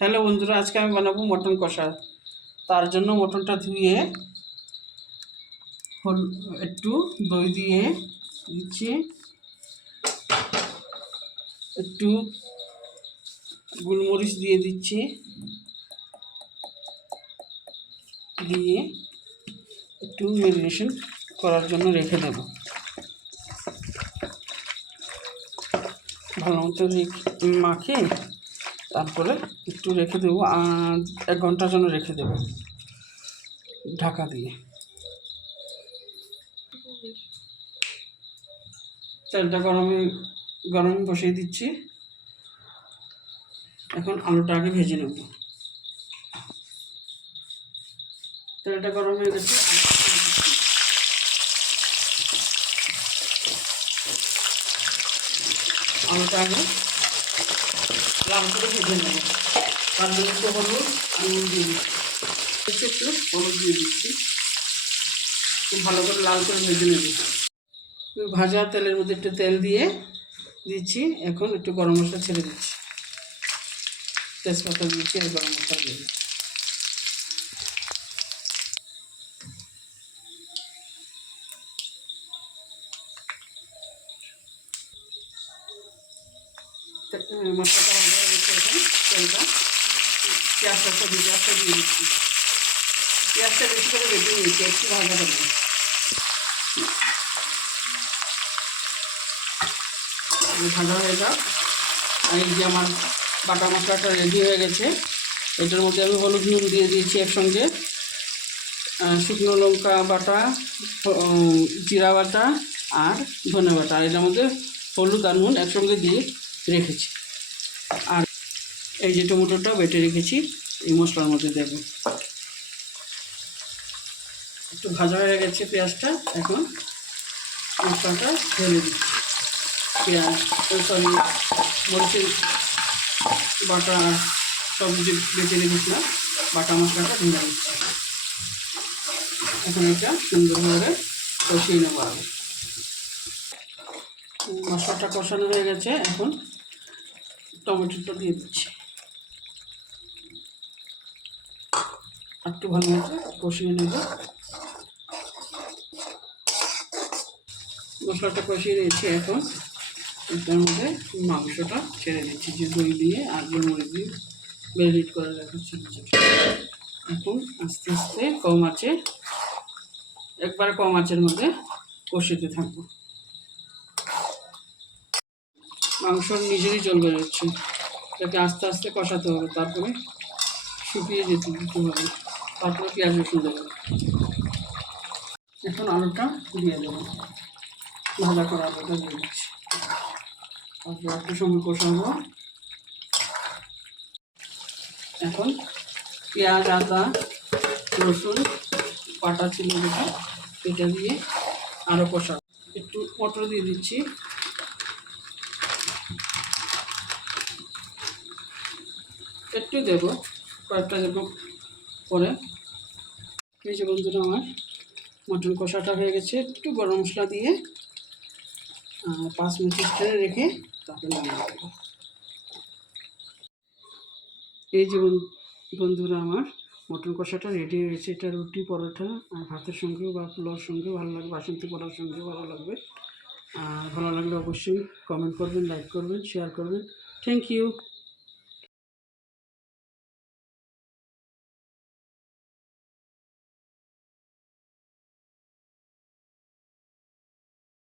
Hello বন্ধুরা, আজকে আমি বানাবো মটন কষা। তার জন্য মটনটা ধুয়ে একটু দই দিয়ে দিচ্ছি, একটু গোলমরিচ দিয়ে দিচ্ছি, দিয়ে একটু ম্যারিনেশন করার জন্য রেখে দেব। ভালো মতো মাখে তারপরে একটু রেখে দেবো, 1 ঘন্টার জন্য রেখে দেবো ঢাকা দিয়ে। তেলটা গরম বসিয়ে দিচ্ছি। এখন আলুটা আগে ভেজে নেব। তেলটা গরম হয়ে গেছে, আলুটা আগে লাল করে ভেজে নেব। তার জন্য একটু হলুদ আঙুল দিয়ে দিচ্ছি, একটু হলুদ দিয়ে দিচ্ছি, খুব ভালো করে লাল করে ভেজে নেব। ভাজা তেলের মধ্যে একটু তেল দিয়ে দিচ্ছি। এখন একটু গরম মশলা ছেড়ে দিচ্ছি, তেজপাতা দিচ্ছি আর গরম মশলা দিয়ে দিচ্ছি। মশলাটা ভালো হয়ে গেছে। এখন তেলটা পেঁয়াজটা দিয়ে দিচ্ছি। পেঁয়াজটা বেশি করে ভেজে নিয়েছি, একটু ভাজা করবো। ভাজা হয়ে যাক। আর এই যে আমার বাটা মশলাটা রেডি হয়ে গেছে। এটার মধ্যে আমি হলুদ নুন দিয়ে দিয়েছি একসঙ্গে, শুকনো লঙ্কা বাটা, জিরা বাটা আর ধনে বাটা। আর এটার মধ্যে হলুদ আর নুন একসঙ্গে দিয়ে রেখেছি। আর এই যে টমেটোটা বেটে রেখেছি এই মশলার মধ্যে দেব। একটু ভাজা হয়ে গেছে পেঁয়াজটা, এখন মশলাটা ঢেলে দিচ্ছি। মরিচের বাটা সব যে বেটে রেখেছিলাম বাটা মশলাটা ঢেলে দিচ্ছি। এখন এটা সুন্দরভাবে কষিয়ে নেবো। আগে মশলাটা কষানো হয়ে গেছে, এখন টমেটোটা দিয়ে দিচ্ছি। একটু ভালো মতো কষিয়ে নেব। মশলাটা কষিয়ে নিয়েছি, এখন এটার মধ্যে মাংসটা ছেড়ে দিচ্ছি, যে দই দিয়ে আর গোলমরিচ দিয়ে ম্যারিনেট করে রাখা ছিল। এখন আস্তে আস্তে একবারে কম আঁচের মধ্যে কষিতে থাকবো। মাংস নিজেরই জল বেরোচ্ছে, এটাকে আস্তে আস্তে কষাতে হবে, তারপরে শুকিয়ে দিতে হবে, তারপরে পেঁয়াজ রসুন দেবো। এখন আলুটা দিয়ে দেবো, ভাজা করা আলুটা দিয়ে দিচ্ছি। তারপরে একটু সময় কষাবো। এখন পেঁয়াজ আদা রসুন বাটা ছিল যেটা, এটা দিয়ে আরও কষাবো। একটু মটর দিয়ে দিচ্ছি, একটু দেবো, কয়েকটা দেবো পরে। এই যে বন্ধুরা, আমার মটন কষাটা হয়ে গেছে। একটু গরম মশলা দিয়ে 5 মিনিট স্টারে রেখে তারপরে নামিয়ে দেবো। এই যে বন্ধুরা, আমার মটন কষাটা রেডি হয়েছে। এটা রুটি পরোটা আর ভাতের সঙ্গেও বা পোলাওর সঙ্গেও ভালো লাগবে, বাসন্তী পোলাওর সঙ্গেও ভালো লাগবে। আর ভালো লাগলে অবশ্যই কমেন্ট করবেন, লাইক করবেন, শেয়ার করবেন। Thank you.